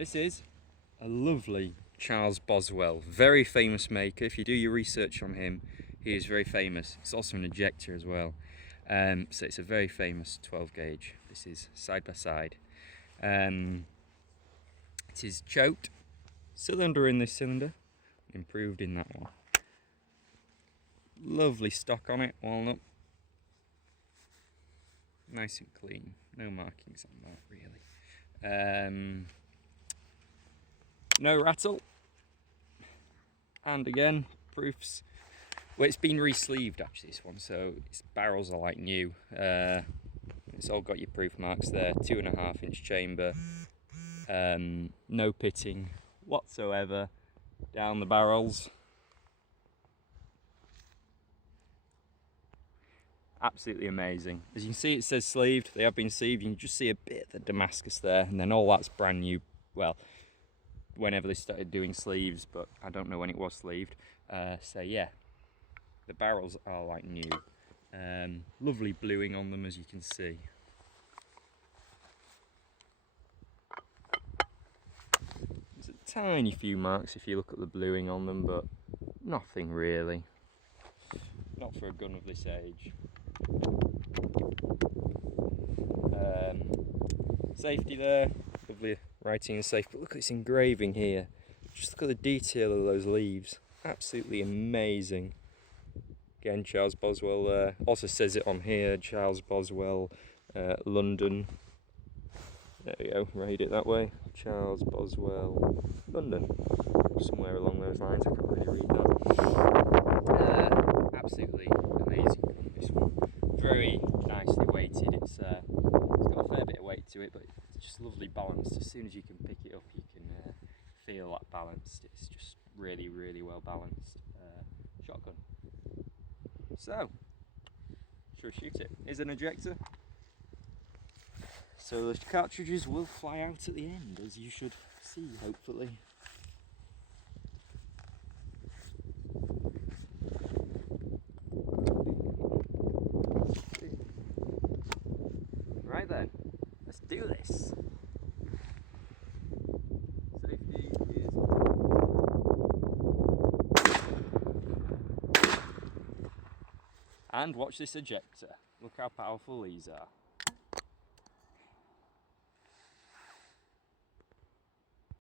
This is a lovely Charles Boswell, very famous maker. If you do your research on him, he is very famous. It's also an ejector as well. So it's a very famous 12 gauge. This is side by side. It is choked, cylinder in this cylinder, improved in that one. Lovely stock on it, walnut. Nice and clean, no markings on that really. No rattle. And again, proofs. Well, it's been re-sleeved actually, this one, so its barrels are like new. It's all got your proof marks there. 2.5 inch chamber. No pitting whatsoever down the barrels. Absolutely amazing. As you can see, it says sleeved. They have been sleeved. You can just see a bit of the Damascus there, and then all that's brand new. Well, whenever they started doing sleeves, but I don't know when it was sleeved. So yeah, the barrels are like new. Lovely bluing on them, as you can see. There's a tiny few marks if you look at the bluing on them, but nothing really. Not for a gun of this age. Safety there, lovely writing and safe, but look at this engraving here. Just look at the detail of those leaves. Absolutely amazing. Again, Charles Boswell there. Also says it on here, Charles Boswell, London. There we go, read it that way. Charles Boswell, London. Somewhere along those lines, I can't really read that. Absolutely amazing, this one. Very nicely weighted. It's got a fair bit of weight to it, but it's just lovely balanced. As soon as you can pick it up, you can feel that balanced. It's just really, really well balanced shotgun. So, should we shoot it? Here's an ejector. So the cartridges will fly out at the end, as you should see, hopefully. Right then, let's do this. Safety is... And watch this ejector. Look how powerful these are.